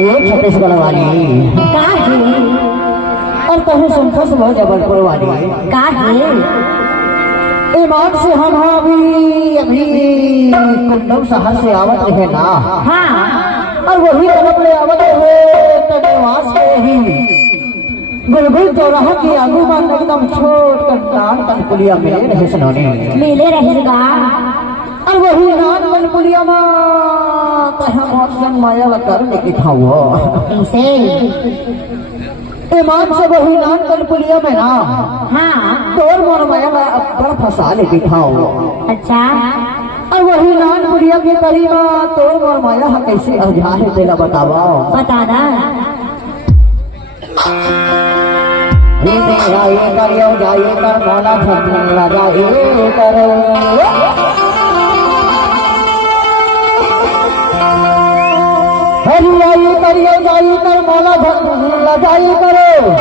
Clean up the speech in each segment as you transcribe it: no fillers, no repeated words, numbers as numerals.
ये छत्तीसगढ़ वाली का है और कहूँ सुनता सुबह जबलपुर वाली का है ईमान से हम अभी अभी कुंडम शहर से आवत रहे ना। हाँ और वही तरफ ले आवत रहे तो निवास के ही बिल्कुल चौराहा के आगू मान एकदम छोट कटान कनपुलिया मिले रहे सुनोने मिले रहेगा और वही नान कनपुलिया में कहा मौसम माया लकर लेके खाओ ऐसे ईमान से वही नान कनपुलिया में ना। हाँ तोर मोर माया ला अब्बड़ फसा लेके खाओ। अच्छा और वही नान पुलिया के करीबा तोर मोर माया कैसे अवझा है तेला बतावा बता दा जाए करियो जाए कर मौला धरना जाए करो हरि आए करियो जाए कर मौला धरना जाए करो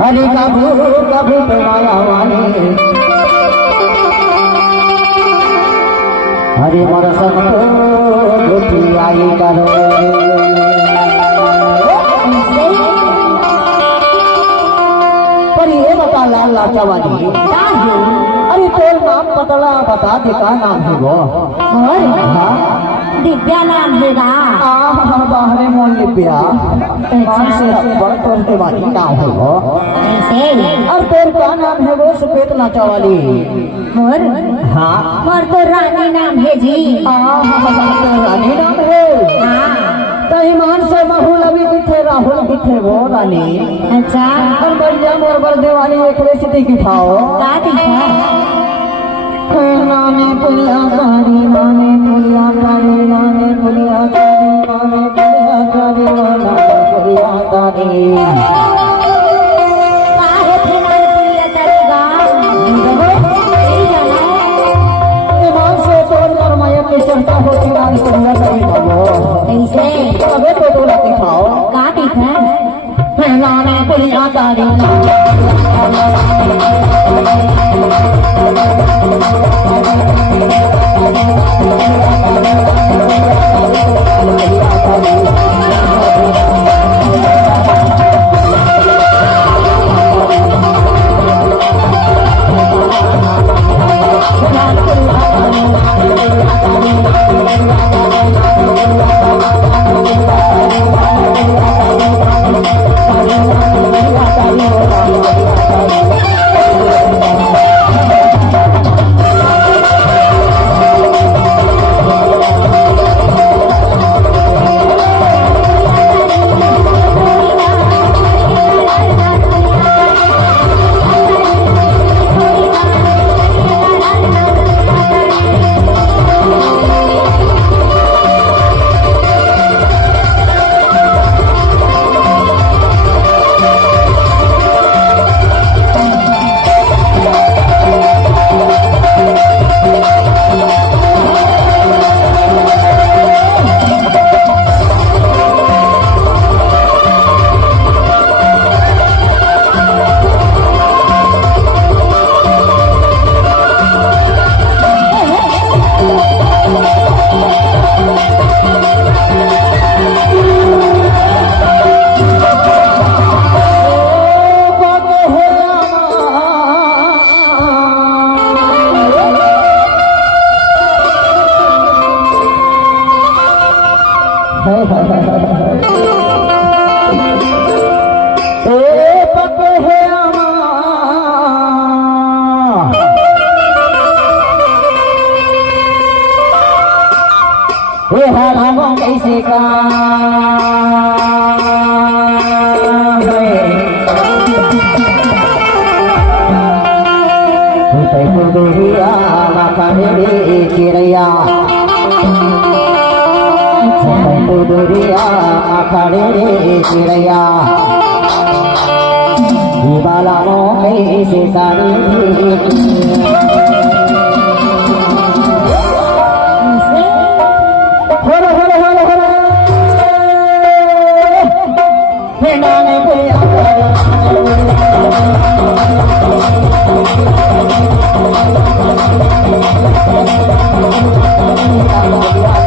हरि कभू कभू माया वाले हरि मोर संग तो आई करो पर ये बता लाल लाचा वाली का है अरे तेरे नाम पतला बता दे का नाम है वो और हाँ दिव्या नाम है गा बाहरे मोल लिपिया मान से बड़ तोड़ के वाली नाम है वो ऐसे और तेरे का नाम है वो सफेद नाचा वाली और हाँ और तो रानी नाम है जी रानी नाम है हाँ तो ईमान से महूल अभी किथे राहुल किथे वो रानी अच्छा और बढ़िया मोर बर्दे वाली एक रेसिपी की खाओ का दिखा नाने पुलिया कारी नाने पुलिया कारी नाने पुलिया कारी नाने पुलिया कारी नाने पुलिया कारी काहे फिनाल पुलिया करेगा ईमान से तोड़ और माया की चर्चा होती नाने पुलिया कारी बाबो ऐसे अबे तो तोड़ा के खाओ का दिखा नाने पुलिया कारी कैसे का चिड़ैया चिड़ैया बाला कैसे साड़ी Thank you.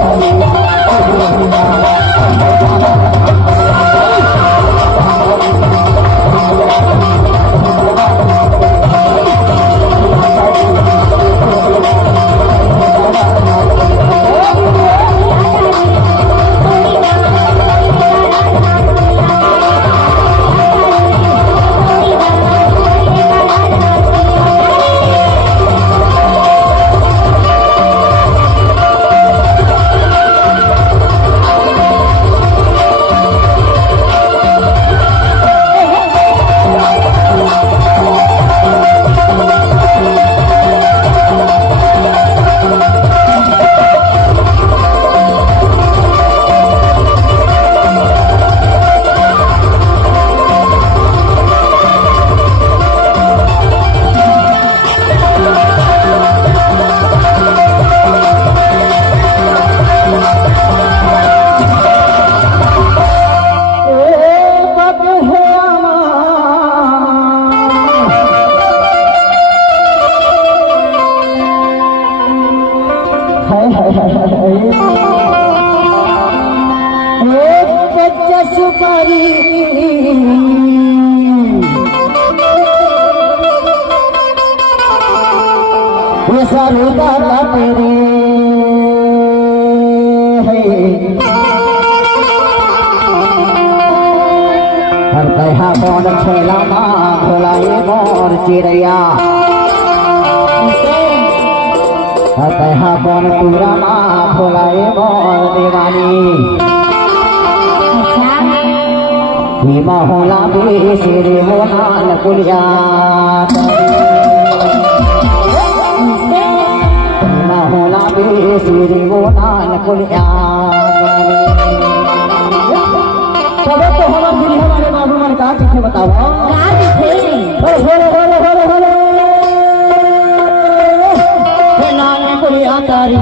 हाय हाय हाय एक कच्चा सुपारी वो सारे दादा तेरे हर कहा कौन छेला माँ भोलाए मोर चिड़ैया हर कहा कौन पूरा माँ भोलाए मोर दीवानी भीमा होला भी सिरे होना नकुलिया भीमा होला भी सिरे होना नकुलिया तब तो हमारे दिल हमारे बाबू मन का किसे बताओ का दिखे नाम कुलिया तारी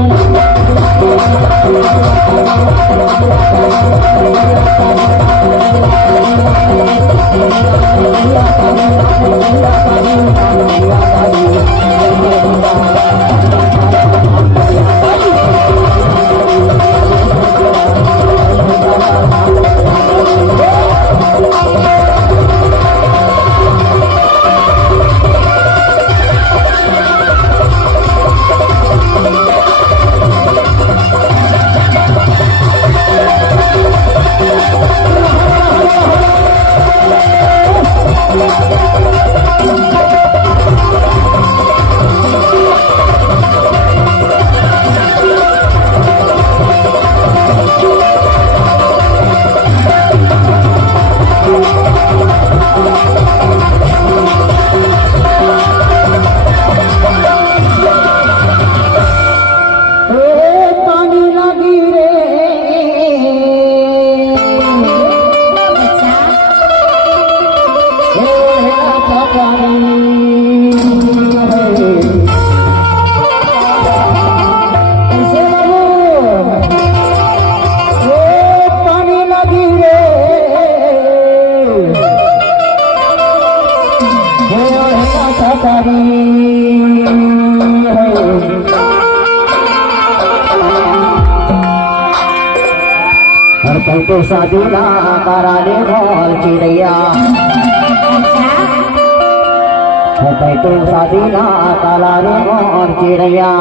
तो साधुना कराने मोर चिड़ैया तो साधुना कराने मोर चिड़ैया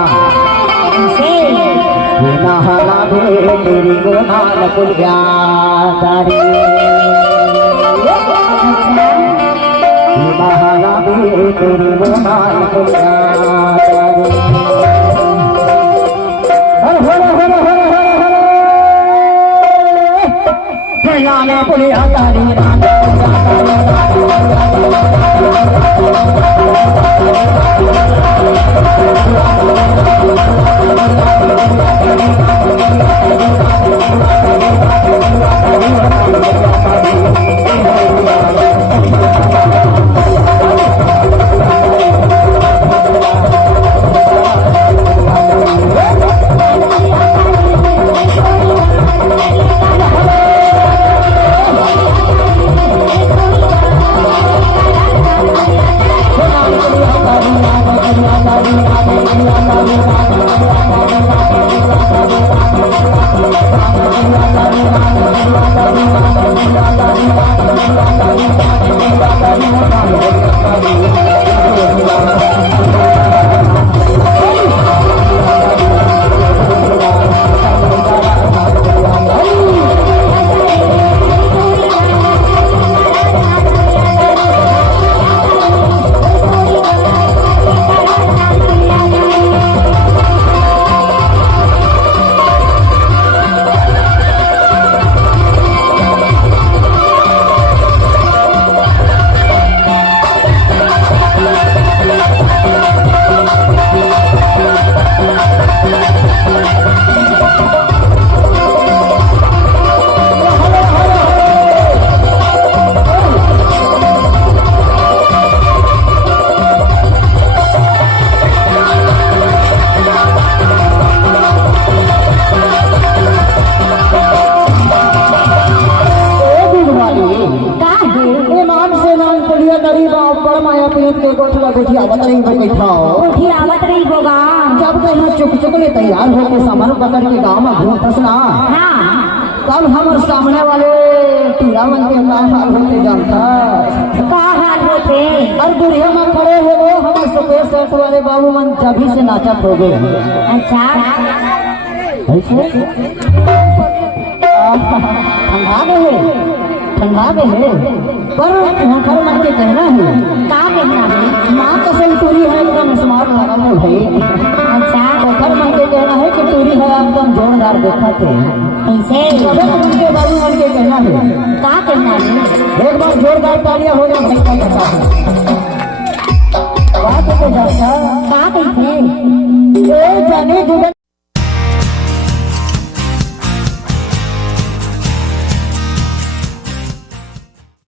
नहाला भी तेरी गुना नकुलिया तारी नहाला भी तेरी गुना नकुलिया तारी लाने पुलिया तारी उठी आवत रही गोगा जब यहाँ चुक चुकले तैयार होके सामान पकड़ के गाँव में घूमतस ना, हाँ तब हमारे सामने वाले पीरावन के का हाल होते जानता। का हाल होते? और बुढ़िया में खड़े हो गए हमारे सफेद शर्ट वाले बाबू मन जभी से नाचत हो गए। अच्छा ऐसे ठंडा गए पर घर मन के कहना है का कहना है? माँ कसम टूरी है एकदम स्मार्ट लगा है भाई। अच्छा तो घर मन के कहना है कि टूरी है एकदम जोरदार देखा थे। ऐसे उनके बाबू मन के कहना है का कहना है? एक बार जोरदार तालियां हो जाए भाई का कहता है। बात तो जाता का